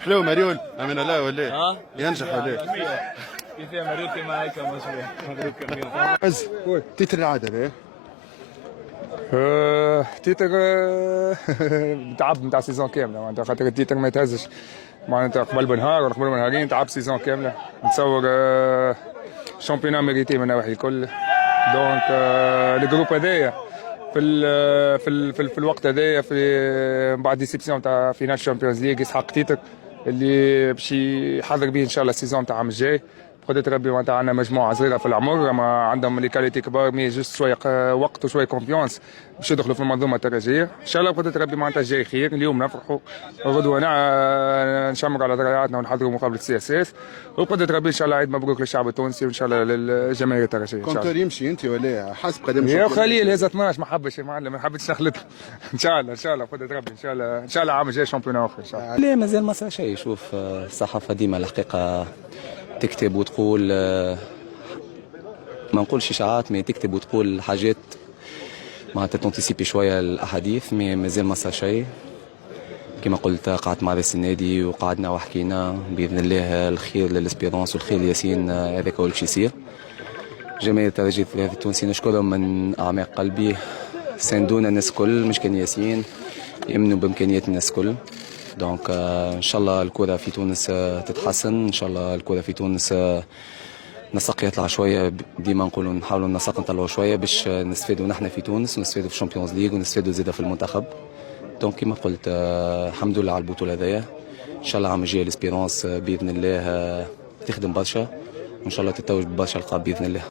حلو مريول امين الله ولا ينجح ولا كيف يا مريول كيما هيك مبروك عز تيتر العادة تيتر تعب نتاع سيزون كامله معناتها خاطر التيتر ما يتهزش معناتها قبل بنهار ولا قبل بنهارين تعب سيزون كامله نتصور شامبيون ميريتي من النواحي الكل دونك الجروب هذايا في الوقت هذايا في بعد ديسيبسيون تاع فينال شامبيونز ليغ يسحق تيتر اللي باش يحضر به ان شاء الله السيزون تاع العام الجاي بقدرة ربي معناتها عندنا مجموعه صغيره في العمر ما عندهم لي كاليتي كبار مي جوست شويه وقت وشويه كونفيونس باش يدخلوا في المنظومه الترجيحيه ان شاء الله بقدرة ربي معناتها الجاي خير اليوم نفرحوا غدوه نشمروا على ذريعاتنا ونحضروا مقابله سي اس اس وبقدرة ربي ان شاء الله عيد مبروك للشعب التونسي وان شاء الله للجماهير الترجيحيه. كنت يمشي انت ولا حسب قدم يا خليل هذا 12 ما حبش يا معلم ما حبيتش نخلطها ان شاء الله بقدرة ربي ان شاء الله العام الجاي شامبيون اخر ان شاء الله. لا مازال ما صار شيء. شوف الصحافه ديما الحقيقه تكتب وتقول ما نقولش اشاعات مي تكتب وتقول حاجات معناتها تونتيسيبي شويه الاحاديث مي مازال ما صار شيء. كما قلت قعدت مع رئيس النادي وقعدنا وحكينا باذن الله الخير للاسبيرونس والخير لياسين هذاك هو اللي يصير. جماهير الترجي التونسي نشكرهم من اعماق قلبي ساندونا الناس الكل مش كان ياسين يؤمنوا بامكانيات الناس الكل. دونك ان شاء الله الكره في تونس تتحسن ان شاء الله الكره في تونس النسق يطلع شويه ديما نقولوا نحاولوا النسق نطلعوا شويه باش نستفادوا نحن في تونس ونستفادوا في الشامبيونز ليغ ونستفادوا زاده في المنتخب. دونك كما قلت الحمد لله على البطوله هذيا ان شاء الله العام الجاي الاسبيرونس باذن الله تخدم برشا وان شاء الله تتوج ببرشا القاب باذن الله.